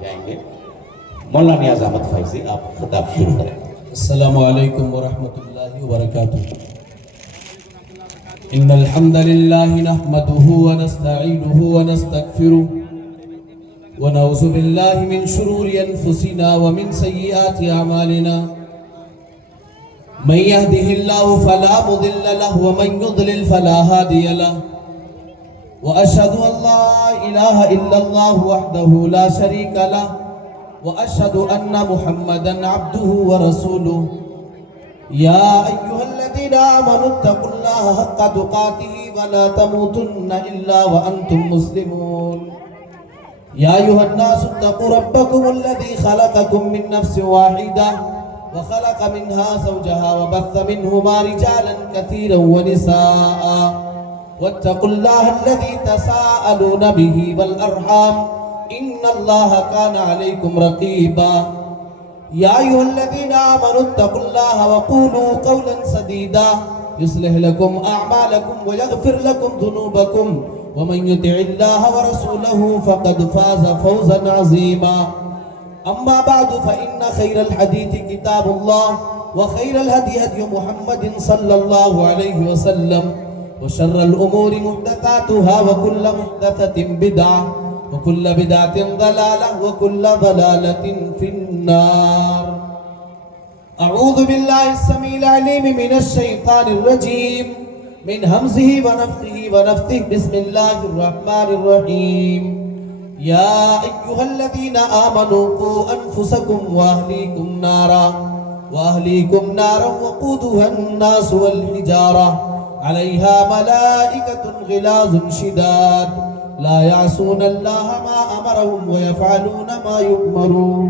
جائیں گے۔ مولانا نیاز احمد فیضی آپ خطاب شروع کریں۔ السلام علیکم ورحمۃ اللہ وبرکاتہ۔ ان الحمد للہ نحمده ونستعینه ونستغفره ونعوذ باللہ من شرور انفسنا ومن سیئات اعمالنا من يهده الله فلا مضل له ومن يضلل فلا هادي له واشهد ان لا اله الا الله وحده لا شريك له واشهد ان محمدا عبده ورسوله يا ايها الذين امنوا اتقوا الله حق تقاته ولا تموتن الا وانتم مسلمون يا ايها الناس اتقوا ربكم الذي خلقكم من نفس واحده وخلق منها زوجها وبث منهما رجالا كثيرا ونساء واتقوا الله الذي تساءلون به والأرحام إن الله كان عليكم رقيبا يا أيها الذين آمنوا اتقوا الله وقولوا قولا سديدا يصلح لكم أعمالكم ويغفر لكم ذنوبكم ومن يطع الله ورسوله فقد فاز فوزا عظيما أما بعد فإن خير الحديث كتاب الله وخير الهدي هدي محمد صلى الله عليه وسلم وشر الأمور محدثاتها وكل محدثة بدعة وكل بدعة ضلالة وكل ضلالة في النار أعوذ بالله السميع العليم من الشيطان الرجيم من همزه ونفخه ونفثه بسم الله الرحمن الرحيم يا أيها الذين آمنوا قوا أنفسكم وأهليكم نارا وقودها الناس والحجارة عليها ملائكة غلاظ شداد لا يعصون الله ما أمرهم ويفعلون ما يؤمرون۔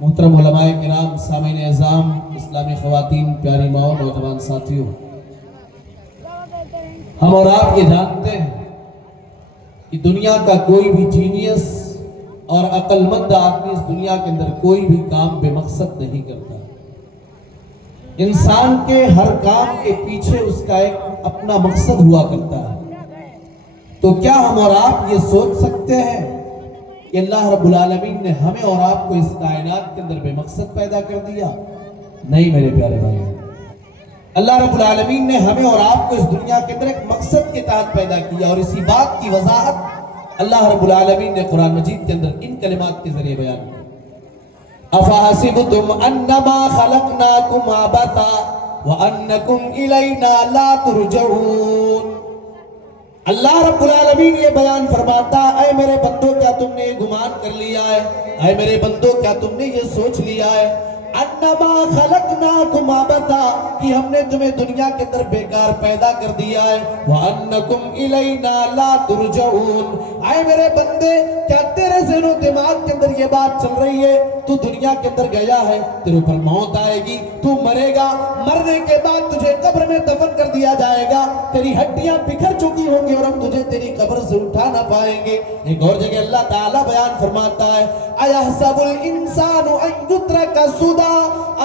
محترم علماء کرام، سامعین اعظام، اسلامی خواتین، پیاری ماؤں، نوجوان ساتھیوں، ہم اور آپ یہ جانتے ہیں کہ دنیا کا کوئی بھی جینیس اور عقل مند آدمی اس دنیا کے اندر کوئی بھی کام بے مقصد نہیں کرتا۔ انسان کے ہر کام کے پیچھے اس کا ایک اپنا مقصد ہوا کرتا ہے۔ تو کیا ہم اور آپ یہ سوچ سکتے ہیں کہ اللہ رب العالمین نے ہمیں اور آپ کو اس کائنات کے اندر بے مقصد پیدا کر دیا؟ نہیں میرے پیارے بھائی، اللہ رب العالمین نے ہمیں اور آپ کو اس دنیا کے اندر ایک مقصد کے تحت پیدا کیا، اور اسی بات کی وضاحت اللہ رب العالمین نے قرآن مجید کے اندر ان کلمات کے ذریعے بیان کی۔ أَفَحَسِبْتُمْ أَنَّمَا خَلَقْنَاكُمْ عَبَثًا وَأَنَّكُمْ إِلَيْنَا لَا تُرْجَعُونَ۔ اللہ رب العالمین یہ بیان فرماتا، اے میرے بندو کیا تم نے یہ گمان کر لیا ہے، اے میرے بندو کیا تم نے یہ سوچ لیا ہے، انما خلقناکم عبثا، کہ ہم نے تمہیں دنیا کے اندر بیکار پیدا کر دیا ہے، وانکم الینا لا ترجعون۔ اے میرے بندے کیا تیرے ذہن و دماغ کے اندر یہ بات چل رہی ہے تو دنیا کے اندر گیا ہے، تیرے پر موت آئے گی، تو مرے گا، مرنے کے بعد تجھے قبر میں دفن کر دیا جائے گا، تیری ہڈیاں بکھر چکی ہوں گی اور ہم تجھے تیری قبر سے اٹھا نہ پائیں گے۔ ایک اور جگہ اللہ تعالیٰ بیان فرماتا ہے، اَيَحْسَبُ الْإِنسَانُ أَن يُتْرَكَ سُدًى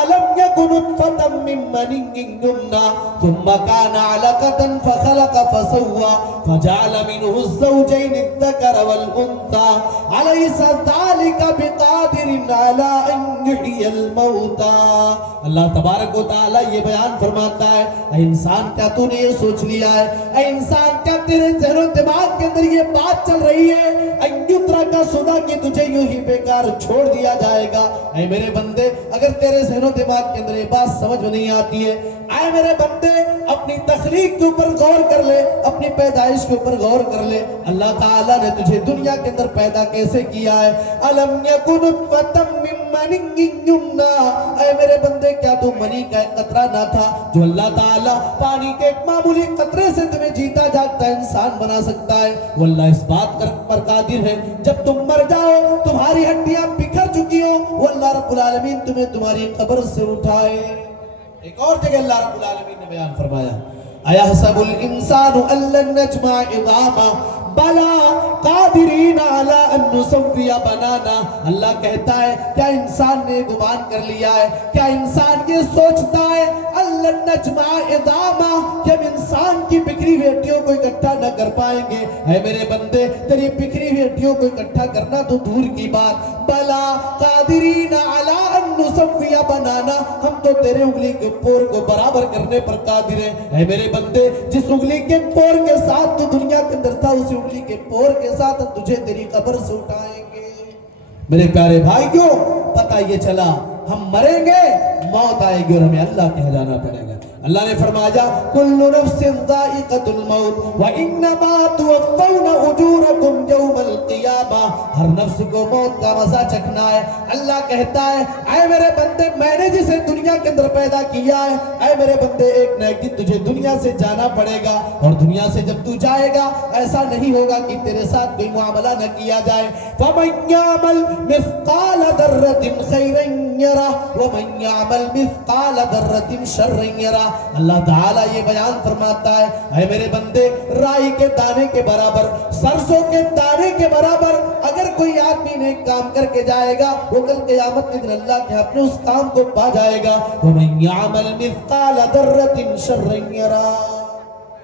أَلَمْ يَكُ نُطْفَةً مِّن مَّنِيٍّ يُمْنَىٰ ثُمَّ كَانَ عَلَقَةً فَخَلَقَ فَسَوَّىٰ فَجَعَلَ مِنْهُ الزَّوْجَيْنِ الذَّكَرَ وَالْأُنثَىٰ أَلَيْسَ ذَلِكَ بِقَادِرٍ عَلَىٰ أَن يُحْيِيَ الْمَوْتَىٰ۔ اللہ تبارک و تعالیٰ یہ بیان فرماتا ہے، اے انسان کیا تو نے یہ سوچ لیا ہے، اے انسان کیا تیرے ذہن و دماغ کے اندر یہ بات چل رہی ہے ان یترک سدى کہ تجھے یوں ہی بیکار چھوڑ دیا جائے گا؟ اے میرے بندے اگر تیرے ذہن و دماغ کے اندر یہ بات سمجھ میں نہیں آتی ہے، اے میرے بندے اپنی تخلیق کے اوپر غور کر لے، اپنی پیدائش کے اوپر غور کر لے، اللہ تعالیٰ نے تجھے دنیا کے اندر پیدا کیسے کیا ہے؟ الم یکن نطفۃ من منی یمنیٰ، اے میرے بندے کیا تو منی کا ایک قطرہ نہ تھا جو اللہ تعالیٰ پانی کے ایک معمولی قطرے سے تمہیں جیتا جاگتا انسان بنا سکتا ہے؟ وہ اللہ اس بات پر قادر ہے، جب تم مر جاؤ تمہاری ہڈیاں بکھر چکی ہو، وہ اللہ رب العالمین تمہیں تمہاری قبر سے اٹھائے۔ ایک اور جگہ اللہ رب العالمین نے بیان فرمایا، اَيَحْسَبُ الْإِنسَانُ أَن لَّن نَّجْمَعَ عِظَامَهُ بَلَىٰ قَادِرِينَ عَلَىٰ أَن نُّسَوِّيَ بَنَانَهُ۔ اللہ کہتا ہے کیا انسان نے گمان کر لیا ہے، کیا انسان یہ سوچتا ہے اللہ लन नजमा इदामा, कि हम इंसान की बिखरी हुई हड्डियों को इकट्ठा न कर पाएंगे। ऐ मेरे बंदे, तेरी बिखरी हुई हड्डियों को इकट्ठा करना तो दूर की बात, बला कादिरीन अला अन नुसव्विया बनाना, हम तो तेरे उंगली के पोर को बराबर करने पर कादिर हैं। ऐ मेरे बंदे, जिस उंगली के पोर के साथ तू दुनिया के अंदर था, उसी उंगली के पोर के साथ तुझे तेरी कब्र से उठाएंगे। मेरे प्यारे भाइयों, पता ये चला हम मरेंगे, मौत आएगी और हमें अल्लाह के यहाँ जाना पड़ेगा। अल्लाह ने फरमाया कुल्लु नफ्सिन ज़ाइक़तुल मौत व इन्नमा तुवफ़्फ़ौना उजूरकुम यौमल क़ियामा, हर नफ्स को मौत का मजा चखना है। अल्लाह कहता है, ऐ मेरे बंदे, मैंने जिसे दुनिया के अंदर पैदा किया है, ऐ मेरे बंदे, एक न एक दिन तुझे दुनिया से जाना पड़ेगा। और दुनिया से जब तू जाएगा, ऐसा नहीं होगा कि तेरे साथ कोई मुआमला न किया जाए। फमन यअमल मिस्क़ाल दर्रतिन खैरन यरा व मन यअमल मिस्क़ाल दर्रतिन शर्रन यरा। अल्लाह ताला ये बयान फरमाता है, ऐ मेरे बंदे, राई के दाने के बराबर, सरसों के दाने के बराबर अगर कोई आदमी ने काम करके जाएगा, वो कल क़यामत के दिन अल्लाह के अपने उस काम को पा जाएगा। वमन यअमल मिस्क़ाल दर्रतिन शर्रन यरा,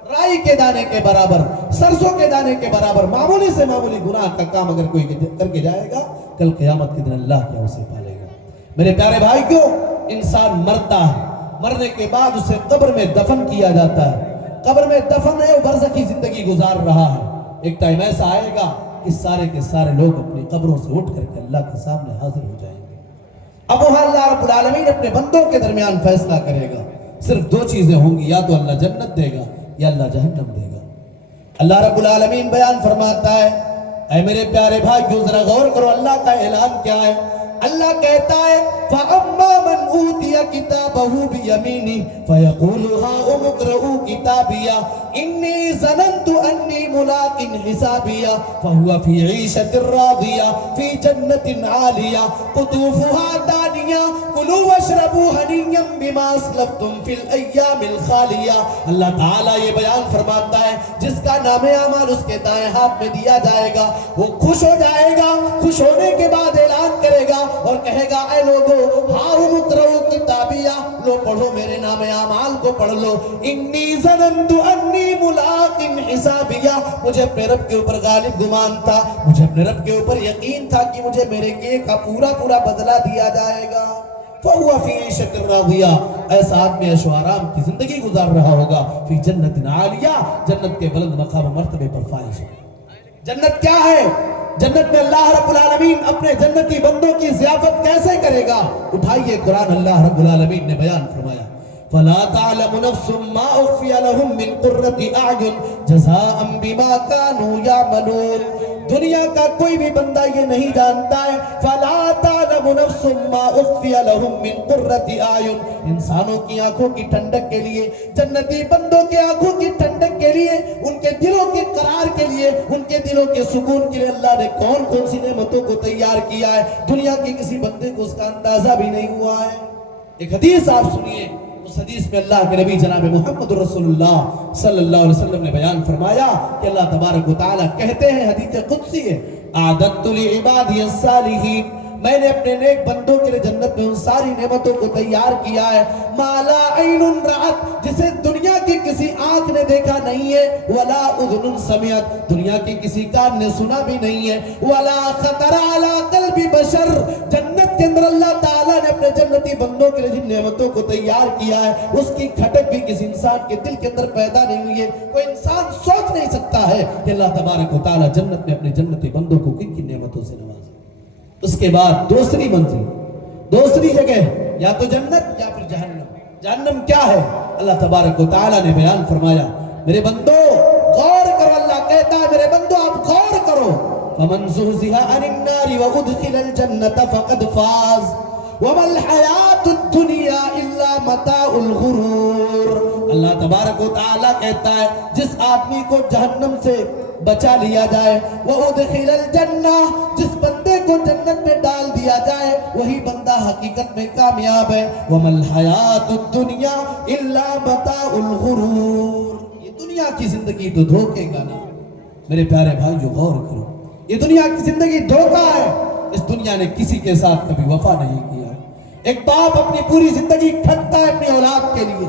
राई के दाने के बराबर, सरसों के दाने के बराबर मामूली से मामूली गुनाह का काम अगर कोई करके जाएगा, कल क़यामत के दिन अल्लाह के उसे पालेगा। मेरे प्यारे भाइयों, इंसान मरता है, मरने के बाद उसे कब्र में दफन किया जाता है। कब्र में दफन है, वो बरज़खी जिंदगी गुजार रहा है। एक टाइम ऐसा आएगा कि सारे के सारे लोग अपनी कब्रों से उठ करके अल्लाह के सामने हाजिर हो जाएंगे। अब वहां अल्लाह रब्बुल आलमीन अपने बंदों के दरमियान फैसला करेगा। सिर्फ दो चीजें होंगी, या तो अल्लाह जन्नत देगा या अल्लाह जहन्नम देगा। अल्लाह रब्बुल आलमीन बयान फरमाता है, ऐ मेरे प्यारे भाइयों, जरा गौर करो अल्लाह का ऐलान क्या है। अल्लाह कहता है, फ़अम्मा मन ऊतिया किताबहु बियमीनी फ़यक़ूलु हाउम इक़्रऊ किताबिया इन्नी ज़नन्तु अन्नी मुलाक़िन हिसाबिया फ़हुव फ़ी ईशतिर राज़िया फ़ी जन्नतिन आलिया क़ुतूफ़ुहा दानिया कुलू वशरबू हनीयम बिमा अस्लफ़्तुम फ़िल अय्यामिल ख़ालिया। अल्लाह ताला ये बयान फरमाता है, जिसका नामे अमाल उसके दाएं हाथ में दिया जाएगा, वो खुश हो जाएगा। खुश होने के बाद ऐलान करेगा और कहेगा, ऐ लोगो, हाउम इक़्रऊ किताबिया, लो पढ़ो मेरे नामे अमाल को पढ़ लो। इन्नी ज़नन्तु अन्नी मुलाक़िन हिसाबिया, मुझे अपने रब के ऊपर गालिब गुमान था, मुझे अपने रब के ऊपर यकीन था कि मुझे मेरे किए का पूरा पूरा बदला दिया जाएगा। फ़हुव फ़ी ईशतिर राज़िया, ऐसा आदमी ऐशो आराम की जिंदगी गुजार रहा होगा। फ़ी जन्नतिन आलिया, जन्नत के बुलंद मकाम मर्तबे पर फाइज होगा। जन्नत क्या है? जन्नत में अल्लाह रब्बुल आलमीन अपने जन्नती बंदों की ज़ियाफत कैसे करेगा? उठाइए कुरान, अल्लाह रब्बुल आलमीन ने बयान फरमाया, फला तालमु नफ्सुम मा उख्फिया लहुम मिन कुर्रति अयुन जज़ाअन बिमा कानू यामलून। दुनिया का कोई भी बंदा ये नहीं जानता है, फला तालमु नफ्सुम मा उख्फिया लहुम मिन कुर्रति अयुन, इंसानों की आंखों की ठंडक के लिए, जन्नती बंदों की आंखों की ठंडक के लिए, उनके दिलों के करार के लिए, उनके दिलों के सुकून के लिए अल्लाह ने कौन कौन सी नेमतों को तैयार किया है, दुनिया के किसी बंदे को उसका अंदाजा भी नहीं हुआ है। एक हदीस आप सुनिए, उस हदीस में अल्लाह के नबी जनाब मुहम्मद रसूलुल्लाह सल्लल्लाहु अलैहि वसल्लम ने बयान फरमाया कि अल्लाह तबारक व तआला कहते हैं, हदीस कुदसी है, आदतु लिइबादी अस्सालिहीन, मैंने अपने नेक बंदों के लिए जन्नत में उन सारी नेमतों को तैयार किया है, माला ऐनुन रात, जिसे दुनिया की किसी आंख ने देखा नहीं है, वला उज़ुनुन समिअत, दुनिया की किसी कान ने सुना भी नहीं है, वला खतरा अला क़ल्बि बशर, जन्नत के अंदर अल्लाह ताला ने अपने जन्नती बंदों के लिए जिन नेमतों को तैयार किया है, उसकी खटक भी किसी इंसान के दिल के अंदर पैदा नहीं हुई है। कोई इंसान सोच नहीं सकता है कि अल्लाह तबारक व तआला जन्नत में अपने जन्नती बंदों को किन किन नेमतों से नवाजे। उसके बाद दूसरी मंजिल, दूसरी जगह, या तो जन्नत या फिर जहन्नम। जहन्नम क्या है? अल्लाह तबारक व तआला ने बयान फरमाया, मेरे बंदो गौर करो, अल्लाह कहता है मेरे बंदो आप गौर करो, फमन ज़ुहज़िहा अनिन नारि व उदखिलल जन्नत फक़द फ़ाज़ वमल हयातुद दुनिया इल्ला मताउल गुरूर। अल्लाह तबारक व तआला कहता है, जिस आदमी को जहन्नम से बचा लिया जाए, वो उदखिलल जन्ना, जिस बंदे को जन्नत में डाल दिया जाए, वही बंदा हकीकत में कामयाब है। वमल हयातुद दुनिया इल्ला मताउल गुरूर, ये दुनिया की जिंदगी तो धोखे का नाम। मेरे प्यारे भाइयों गौर करो, ये दुनिया की जिंदगी धोखा है। इस दुनिया ने किसी के साथ कभी वफा नहीं किया। एक बाप अपनी पूरी जिंदगी खटता है अपनी औलाद के लिए,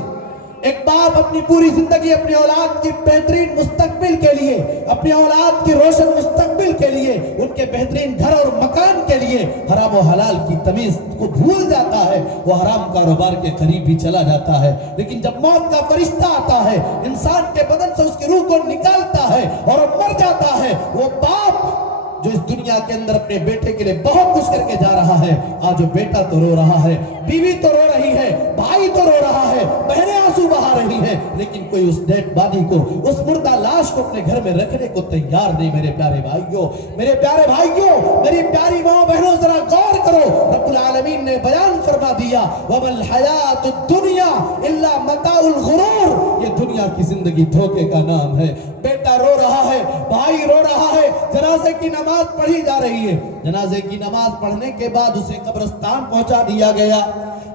ایک باپ اپنی پوری زندگی اپنی اولاد کی بہترین مستقبل کے لیے، اپنی اولاد کی روشن مستقبل کے لیے، ان کے بہترین گھر اور مکان کے لیے حرام و حلال کی تمیز کو بھول جاتا ہے، وہ حرام کاروبار کے قریب بھی چلا جاتا ہے۔ لیکن جب موت کا فرشتہ آتا ہے، انسان کے بدن سے اس کی روح کو نکالتا ہے اور وہ مر جاتا ہے، وہ باپ جو اس دنیا کے اندر اپنے بیٹے کے لیے بہت کچھ کر کے جا رہا ہے، آج وہ بیٹا تو رو رہا ہے، بیوی تو رو رہی ہے، بھائی تو رو رہا ہے، بہنیں آنسو بہا رہی ہیں، لیکن کوئی اس ڈیڈ باڈی کو، اس مردہ لاش کو اپنے گھر میں رکھنے کو تیار نہیں۔ میرے پیارے بھائیوں، میرے پیارے بھائیوں، میری پیاری ماں بہنوں، ذرا غور کرو، رب العالمین نے بیان فرما دیا وَمَا الْحَيَاةُ الدُّنْيَا إِلَّا مَتَاعُ الْغُرُورِ، یہ دنیا کی زندگی دھوکے کا نام ہے۔ بیٹا رو رہا ہے، بھائی رو رہا ہے، جنازے کی نماز پڑھی جا رہی ہے، جنازے کی نماز پڑھنے کے بعد اسے قبرستان پہنچا دیا گیا،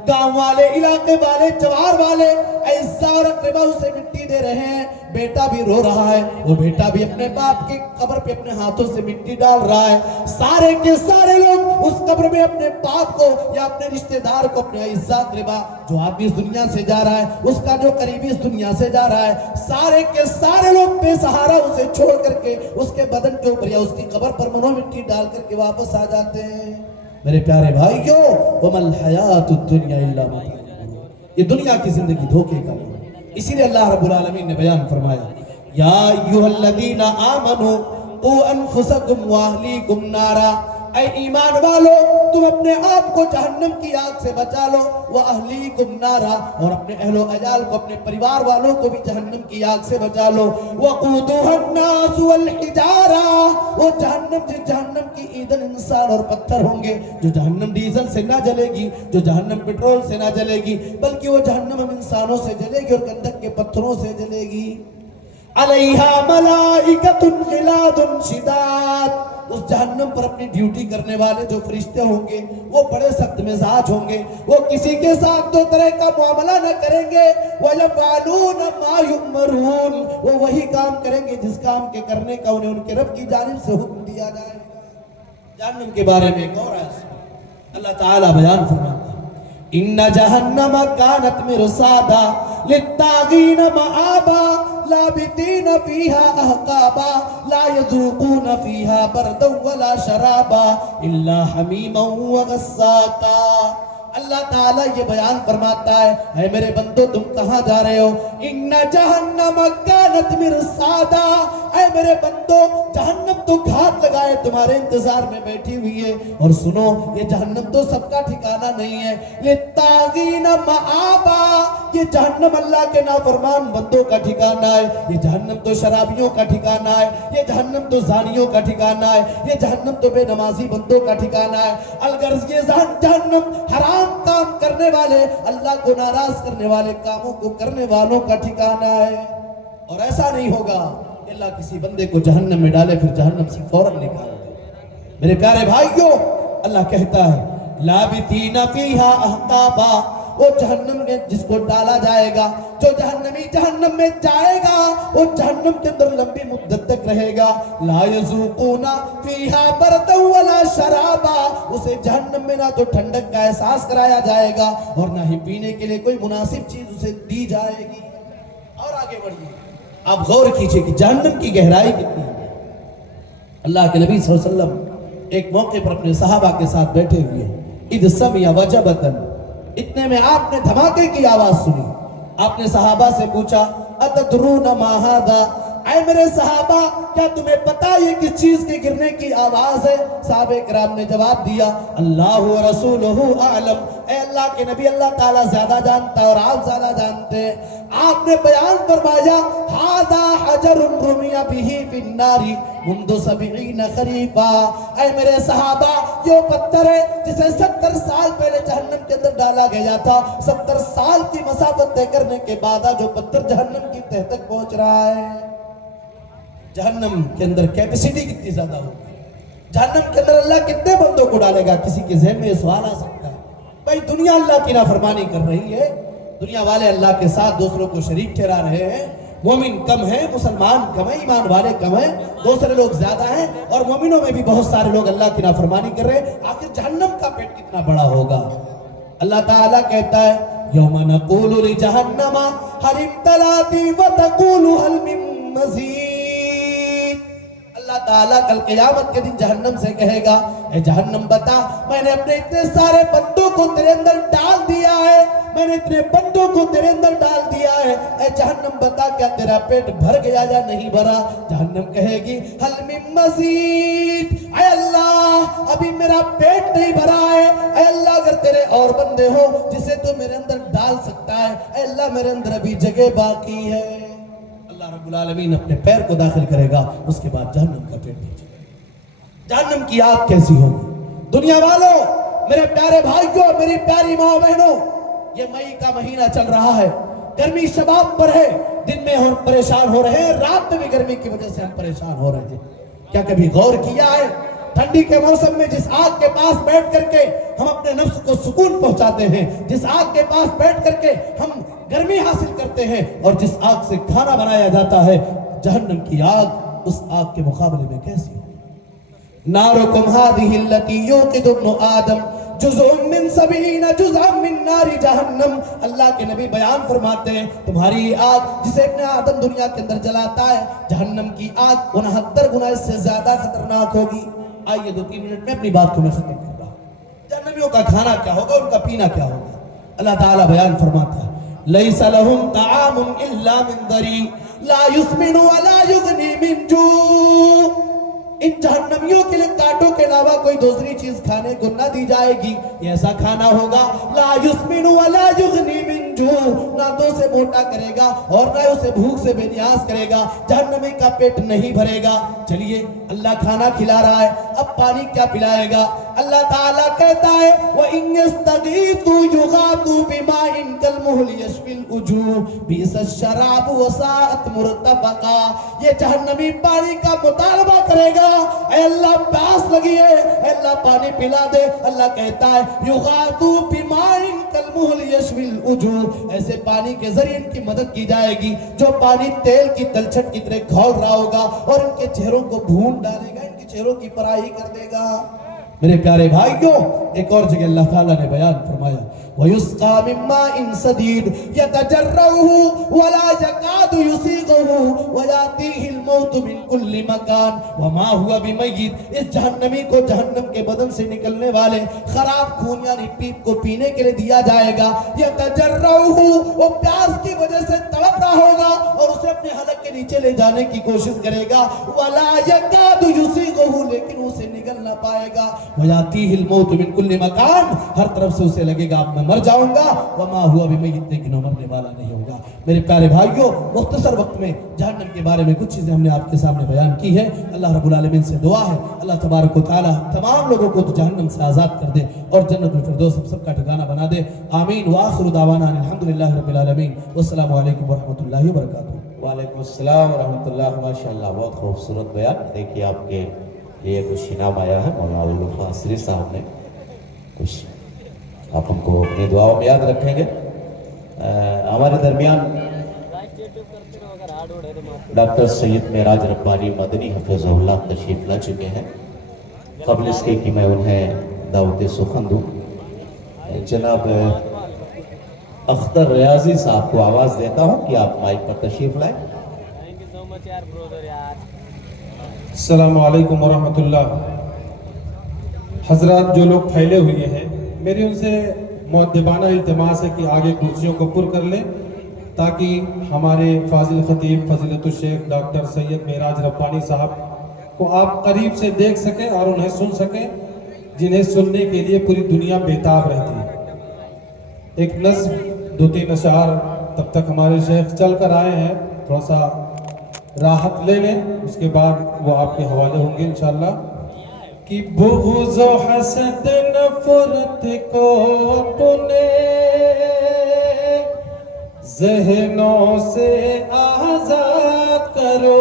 گاؤں والے، علاقے والے، جوار والے، اعزاء اور اقربا اسے مٹی دے رہے ہیں، بیٹا بھی رو رہا ہے، وہ بیٹا بھی اپنے باپ کی قبر پہ اپنے ہاتھوں سے مٹی ڈال رہا ہے، سارے کے سارے لوگ اس قبر میں اپنے باپ کو یا اپنے رشتہ دار کو، اپنے اعزاء اقربا، جو آدمی اس دنیا سے جا رہا ہے، اس کا جو قریبی اس دنیا سے جا رہا ہے، سارے کے سارے لوگ بے سہارا اسے چھوڑ کر کے اس کے بدن کے اوپر یا اس کی قبر پر منو مٹی ڈال کر کے واپس آ جاتے ہیں۔ میرے پیارے بھائیوں، وَمَا الْحَيَاةُ الدُّنْيَا إِلَّا مَتَاعُ الْغُرُورِ، یہ دنیا کی زندگی دھوکے کا نہیں ہے۔ اسی لیے اللہ رب العالمین نے بیان فرمایا یا ایھا الذین آمنوا قوا انفسکم واہلیکم نارا، اے ایمان والو تم اپنے آپ کو جہنم کی آگ سے بچا لو، وَأَهْلِيكُمْ نَارًا، اور اپنے اہل و عیال کو، اپنے پریوار والوں کو بھی جہنم کی آگ سے بچا لو، وَقُودُهَا النَّاسُ وَالْحِجَارَةُ، وہ جہنم جس جہنم کی ایندھن انسان اور پتھر ہوں گے، جو جہنم ڈیزل سے نہ جلے گی، جو جہنم پیٹرول سے نہ جلے گی، بلکہ وہ جہنم ہم انسانوں سے جلے گی اور گندک کے پتھروں سے جلے گی۔ علیہا ملائکۃ غلاظ شداد، اس جہنم پر اپنی ڈیوٹی کرنے والے جو فرشتے ہوں گے وہ بڑے سخت مزاج ہوں گے، وہ کسی کے ساتھ دو طرح کا معاملہ نہ کریں گے، وَيَفْعَلُونَ مَا يُؤْمَرُونَ، وہ وہی کام کریں گے جس کام کے کرنے کا انہیں ان کے رب کی جانب سے حکم دیا جائے گا۔ جہنم کے بارے میں ایک اور آیت اللہ تعالیٰ بیان فرماتا ہے ان جہنم کانت مرصادا للطاغین مآبا لابثین فیہا احقابا لا یذوقون فیہا بردا ولا شرابا الا حمیما وغساقا۔ اللہ تعالیٰ یہ بیان فرماتا ہے اے میرے بندو تم کہاں جا رہے ہو، ان جہنم کانت مرصادا، اے میرے بندو جہنم تو گھات لگائے تمہارے انتظار میں بیٹھی ہوئی ہے، اور سنو یہ جہنم تو سب کا ٹھکانہ نہیں ہے، للطاغین مآبا، یہ جہنم اللہ کے نافرمان بندوں کا ٹھکانہ ہے، یہ جہنم تو شرابیوں کا ٹھکانہ ہے، یہ جہنم تو زانیوں کا ٹھکانہ ہے، یہ جہنم تو بے نمازی بندوں کا ٹھکانہ ہے، الغرض یہ جہنم حرام کام کرنے والے، اللہ کو ناراض کرنے والے کاموں کو کرنے والوں کا ٹھکانہ ہے۔ اور ایسا نہیں ہوگا کہ اللہ کسی بندے کو جہنم میں ڈالے پھر جہنم سے فوراً نکال دے۔ میرے پیارے بھائیوں، اللہ کہتا ہے لابثین فیہا احقابا، وہ جہنم میں جس کو ڈالا جائے گا، جو جہنمی جہنم میں جائے گا، وہ جہنم کے اندر لمبی مدت تک رہے گا، لا یذوقون فیہا بردا ولا شرابا، اسے جہنم میں نہ تو ٹھنڈک کا احساس کرایا جائے گا اور نہ ہی پینے کے لیے کوئی مناسب چیز اسے دی جائے گی۔ اور آگے بڑھیے، آپ غور کیجئے کہ جہنم کی گہرائی کتنی ہے۔ اللہ کے نبی صلی اللہ علیہ وسلم ایک موقع پر اپنے صحابہ کے ساتھ بیٹھے ہوئے، اذ سمع وجبۃ، اتنے میں آپ نے دھماکے کی آواز سنی، آپ نے صحابہ سے پوچھا اتدرون ما ھذا، اے میرے صحابہ کیا تمہیں پتا یہ کس چیز کے گرنے کی آواز ہے؟ صحابہ کرام نے جواب دیا اللہ و رسولہ اعلم، اے اللہ کے نبی اللہ تعالیٰ زیادہ جانتا ہے اور آپ زیادہ جانتے ہیں۔ آپ نے بیان فرمایا ھذا حجر رمی بہ فی النار منذ 70 خریفا، اے میرے صحابہ یہ پتھر ہے جسے 70 سال پہلے جہنم کے اندر ڈالا گیا تھا، 70 سال کی مسافت طے کرنے کے بعد جو پتھر جہنم کی تہ تک پہنچ رہا ہے۔ جہنم کے اندر کیپیسٹی کتنی زیادہ ہوگی، جہنم کے اندر اللہ کتنے بندوں کو ڈالے گا؟ کسی کے ذہن میں یہ سوال آ سکتا ہے بھائی دنیا اللہ کی نافرمانی کر رہی ہے، دنیا والے اللہ کے ساتھ دوسروں کو شریک ٹھہرا رہے ہیں، مومن کم ہیں، مسلمان کم ہیں، ایمان والے کم ہیں، دوسرے لوگ زیادہ ہیں، اور مومنوں میں بھی بہت سارے لوگ اللہ کی نافرمانی کر رہے ہیں، آخر جہنم کا پیٹ کتنا بڑا ہوگا؟ اللہ تعالیٰ کہتا ہے यौम नक़ूलु लिजहन्नम हल इम्तलाती व तक़ूलु हल मिन मज़ीद। अल्लाह ताला कल क़यामत के दिन जहन्नम से कहेगा, ए जहन्नम बता, मैंने अपने इतने सारे बंदों को तेरे अंदर डाल दिया है, मैंने इतने बंदों को तेरे अंदर डाल दिया है, ए जहन्नम बता क्या तेरा पेट भर गया या नहीं भरा? जहन्नम कहेगी हल मिन मज़ीद, ऐ अल्लाह अभी मेरा पेट नहीं भरा है, ऐ अल्लाह अगर तेरे और बंदे हो जिसे तू मेरे अंदर डाल सकता है, ऐ अल्लाह मेरे अंदर अभी जगह बाकी है। अल्लाह रब्बुल आलमीन अपने पैर को दाखिल करेगा, उसके बाद जहन्नम का पेट भर जाएगा। जहन्नम की आग कैसी होगी? दुनिया वालों, मेरे प्यारे भाइयों, मेरी प्यारी माँ बहनों, ये मई का महीना चल रहा है, गर्मी शबाब पर है, दिन में हम परेशान हो रहे हैं, रात में भी गर्मी की वजह से हम परेशान हो रहे थे। क्या कभी गौर किया है ठंडी के मौसम में जिस आग के पास बैठ करके हम अपने नफ्स को सुकून पहुंचाते हैं, जिस आग के पास बैठ करके हम गर्मी हासिल करते हैं, और जिस आग से खाना बनाया जाता है, जहन्नम की आग उस आग के मुकाबले में कैसी होगी? नारुकुम हादिही अल्लती यूक़िदु इब्नु आदम जुज़उम मिन सबईना जुज़अम मिन नारी जहन्नम। अल्लाह के नबी बयान फरमाते हैं, तुम्हारी आग जिसे इब्न आदम दुनिया के अंदर जलाता है, जहन्नम की आग 69 गुना इससे ज्यादा खतरनाक होगी। आइए 2-3 मिनट में अपनी बात को मैं खत्म कर रहा हूं। जहन्नमियों का खाना क्या होगा, उनका पीना क्या होगा? अल्लाह ताला बयान फरमाता है, लैसा लहुम ताअमुन इल्ला मिन दरी ला युस्मिनु व ला युगनी मिन जू। इन जहन्नमियों के लिए कांटों के अलावा कोई दूसरी चीज खाने को न दी जाएगी। ये ऐसा खाना होगा ला युस्मिनु व ला युगनी मिन जू, ना तो उसे मोटा करेगा और ना उसे भूख से बेनियाज करेगा। जहन्नमी का पेट नहीं भरेगा। चलिए अल्लाह खाना खिला रहा है, अब पानी क्या पिलाएगा? अल्लाह ताला कहता है व इन यस्तगीतु युगातु बिमाइन कल मुहल यशफिल उजू बिसश शराब व साअत मुर्तफका। ये जहन्नमी पानी का मुतालबा करेगा, ऐ अल्लाह प्यास लगी है, ऐ अल्लाह पानी पिला दे। अल्लाह कहता है युगातु बिमाइन कल मुहल यशफिल उजू, ऐसे पानी के जरिए इनकी मदद की जाएगी जो पानी तेल की तलछट की तरह खौल रहा होगा और इनके चेहरों को भून डालेगा, इनके चेहरों की पराई कर देगा। मेरे प्यारे भाइयों, एक और जगह अल्लाह ताला ने बयान फरमाया वयुस्का मिन माइन सदीद यतजर्रुहु वला यकादु युसीगुहु वयातीहिल मौत मिन कुल्ली मकान वमा हुवा बिमय्यित। इस जहन्नमी को जहन्नम के बदन से निकलने वाले खराब खून यानी पीप को पीने के लिए दिया जाएगा। यतजर्रुहु, वो प्यास की वजह से तड़प रहा होगा और उसे अपने हलक के नीचे ले जाने की कोशिश करेगा। वला यकादु युसीगुहु, लेकिन उसे निगल ना पाएगा। वयातीहिल मौत मिन कुल्ली मकान, हर तरफ से उसे लगेगा अब मैं मर जाऊंगा। वमा हुआ बिमय्यित, लेकिन वो मरने वाला नहीं होगा। मेरे प्यारे भाइयों, मुख्तसर वक्त में जहन्नम के बारे में कुछ चीजें हमने आपके सामने बयान की है। अल्लाह रब्बुल आलमीन से दुआ है अल्लाह तबारक व तआला तमाम लोगों को तो जहन्नम से आजाद कर दे और जन्नतुल फिरदौस हम सबका ठिकाना बना दे। आमीन व आखिरु दावाना अल्हम्दुलिल्लाहि रब्बिल आलमीन। वस्सलामु अलैकुम व रहमतुल्लाहि व बरकातुहू। वालेकुम अस्सलाम व रहमतुल्लाह। माशाअल्लाह, बहुत खूबसूरत बयान। देखिए आपके लिए कुछ इनाम आया है मौलाना लुत्फ़ आसरी साहब ने, कुछ आप हमको अपनी दुआओं में याद रखेंगे। हमारे दरमियान डॉक्टर सैयद मेराज रब्बानी मदनी हफ़िज़हुल्लाह तशरीफ़ ला चुके हैं। क़ब्ल इसके कि मैं उन्हें दावत सुखन दूँ, जनाब अख्तर रियाजी साहब को आवाज़ देता हूँ कि आप माइक पर तशरीफ़ लाएँ। अस्सलामु अलैकुम वरहमतुल्लाह। हजरात जो लोग फैले हुए हैं, मेरी उनसे मुअद्दिबाना इल्तिमास है कि आगे कुर्सियों को पुर कर लें ताकि हमारे फाजिल खतीब फजीलतुल शेख डॉक्टर सैयद मेराज रब्बानी साहब को आप करीब से देख सकें और उन्हें सुन सकें, जिन्हें सुनने के लिए पूरी दुनिया बेताब रहती है। एक नज़्म 2-3 अशार तब तक हमारे शेख चल कर आए हैं, थोड़ा सा राहत ले लें, उसके बाद वो आपके हवाले होंगे इंशाअल्लाह। कि बुग़्ज़ व हसद नफ़रत को अपने ज़हनों से आज़ाद करो।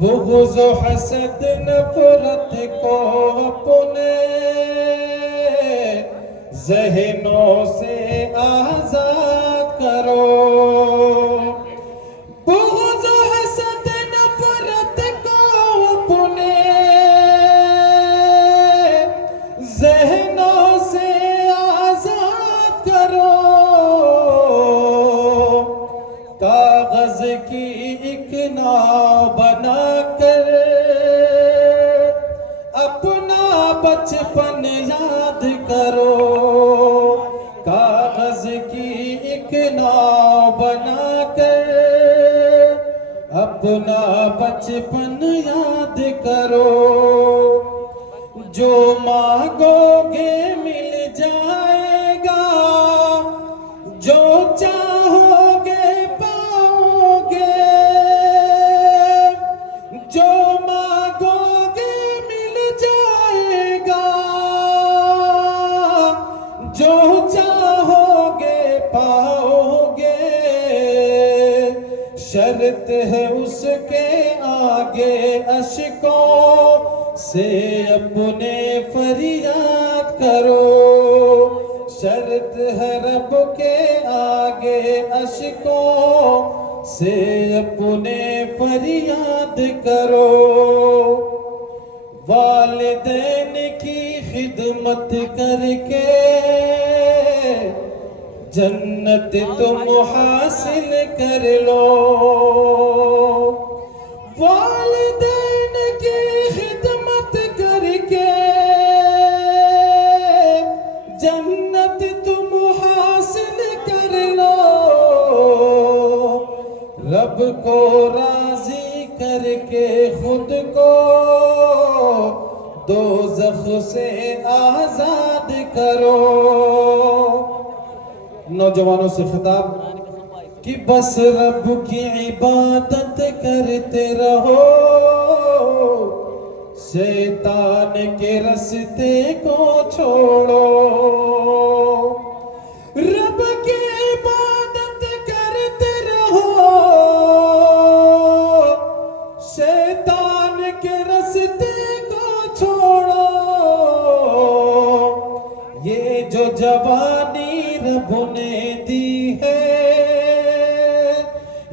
बुग़्ज़ व हसद नफ़रत को अपने ज़हनों से आज़ाद करो। ज़हनों से बचपन याद करो, कागज की एक नाव बनाकर अपना बचपन याद करो। जो मांगोगे मिल जाएगा, जो चाहोगे पाओगे, जो मांगोगे मिल जाएगा, जो चाहोगे पाओगे। शर्त है उसके आगे अश्कों से अपने फरियाद करो। शर्त है रब के आगे अश्कों से अपने फरियाद करो। वालिदैन की खिदमत करके जन्नत तुम हासिल कर लो। वालिदैन की खिदमत करके जन्नत तुम हासिल कर लो। रब को राजी करके खुद को दोज़ख से आजाद करो। नौजवानों से खिताब कि बस रब की इबादत करते रहो, शैतान के रस्ते को छोड़ो। रब की इबादत करते रहो, शैतान के रस्ते को छोड़ो। ये जो जवानी रब ने दी है,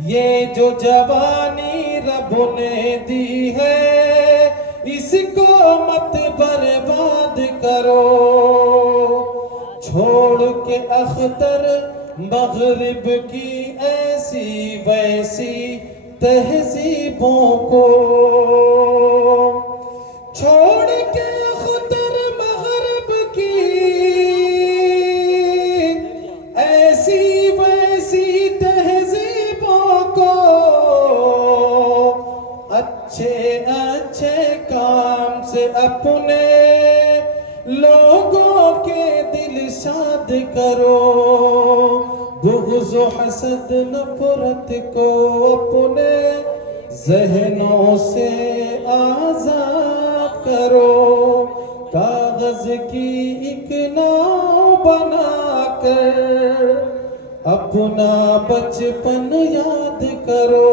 ये जो जवानी रब ने दी है, इसको मत बर्बाद करो। छोड़ के अख्तर मगरिब की ऐसी वैसी तहजीबों को, छोड़ के अख्तर मगरिब की ऐसी वैसी तहजीबों को, अच्छे अच्छे काम से अपने लोगों के दिल शाद करो। बुग़्ज़ व हसद नफरत को अपने ज़हनों से आज़ाद करो। कागज़ की एक नाव बनाकर अपना बचपन याद करो।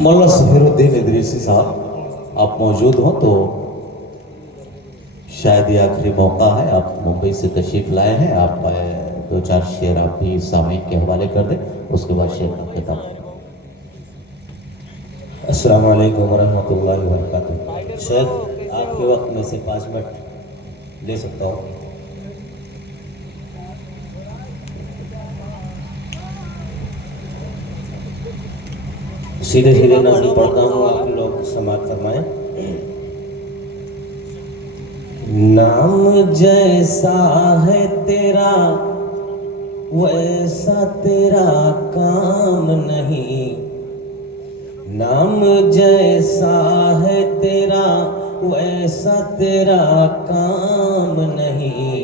मौलाना ज़फ़रुद्दीन इदरीसी साहब, आप मौजूद हो तो शायद ये आखिरी मौका है। आप मुंबई से तशरीफ़ लाए हैं, आप दो चार शेर आप भी सामईन के हवाले कर दें, उसके बाद शेर का खिताब। अस्सलामु अलैकुम वरहमतुल्लाहि वबरकातुहू। शेख, आपके वक्त में से 5 मिनट ले सकता हूँ? सीधे सीधे नज़्म पढ़ता हूँ, आप लोग समाअत फरमाएं। नाम जैसा है तेरा वैसा तेरा काम नहीं, नाम जैसा है तेरा वैसा तेरा काम नहीं।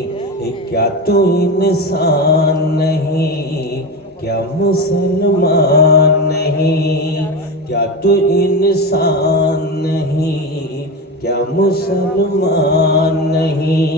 क्या तू इंसान नहीं, क्या मुसलमान नहीं, क्या तू इंसान नहीं, क्या मुसलमान नहीं।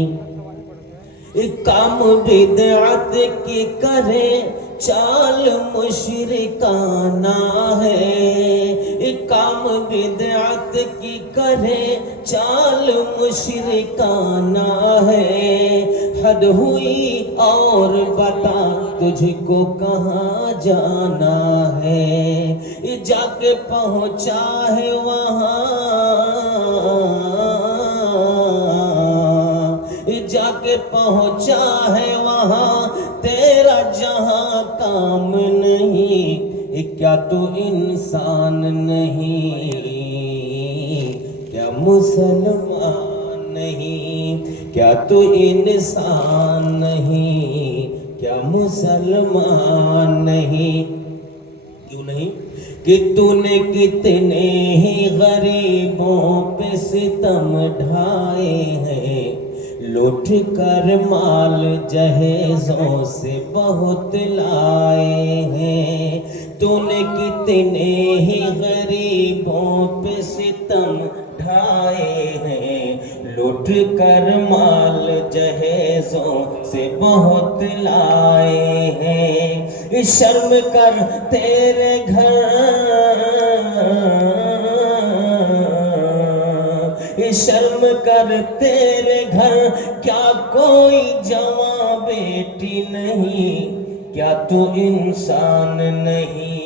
काम बिदअत की करे चाल मुशरिकाना है, काम बिदअत की करे चाल मुशरिकाना है। हद हुई और बता तुझको कहाँ जाना है, जाके पहुँचा है वहाँ, जाके पहुँचा है वहाँ तेरा जहाँ काम नहीं, क्या तू इंसान नहीं, क्या मुसलमान नहीं, क्या तू इंसान नहीं, क्या मुसलमान नहीं। क्यों नहीं? कि तूने कितने ही गरीबों पे सितम ढाए हैं, लूट कर माल जहेजों से बहुत लाए हैं। तूने कितने ही गरीबों पे सितम ढाए हैं, लूट कर माल जहेजों से बहुत लाए हैं। शर्म कर तेरे घर, शर्म कर तेरे घर क्या कोई जवां बेटी नहीं, क्या तू इंसान नहीं,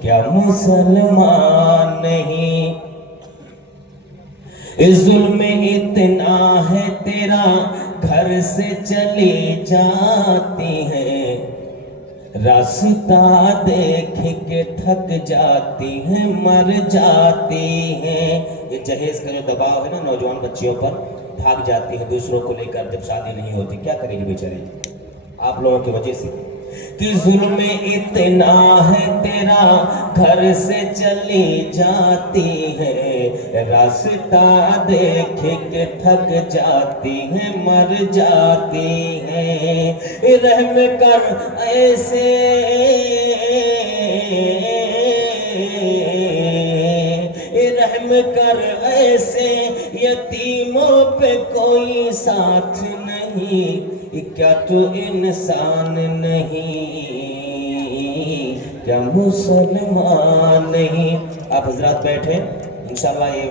क्या मुसलमान नहीं। जुल्म इतना है तेरा घर से चली जाती है, रास्ता देख के थक जाती है, मर जाती है। ये जहेज का जो दबाव है ना नौजवान बच्चियों पर, भाग जाती है दूसरों को लेकर, जब शादी नहीं होती क्या करेगी बेचारी, आप लोगों की वजह से। कि जुल्म इतना है तेरा घर से चली जाती है, रास्ता देख के थक जाती है, मर जाती है। रहम कर ऐसे, रहम कर ऐसे यतीमों पे कोई साथ नहीं, क्या तू इंसान नहीं, क्या मुसलमान नहीं। आप हजरात बैठे, इंशाल्लाह ये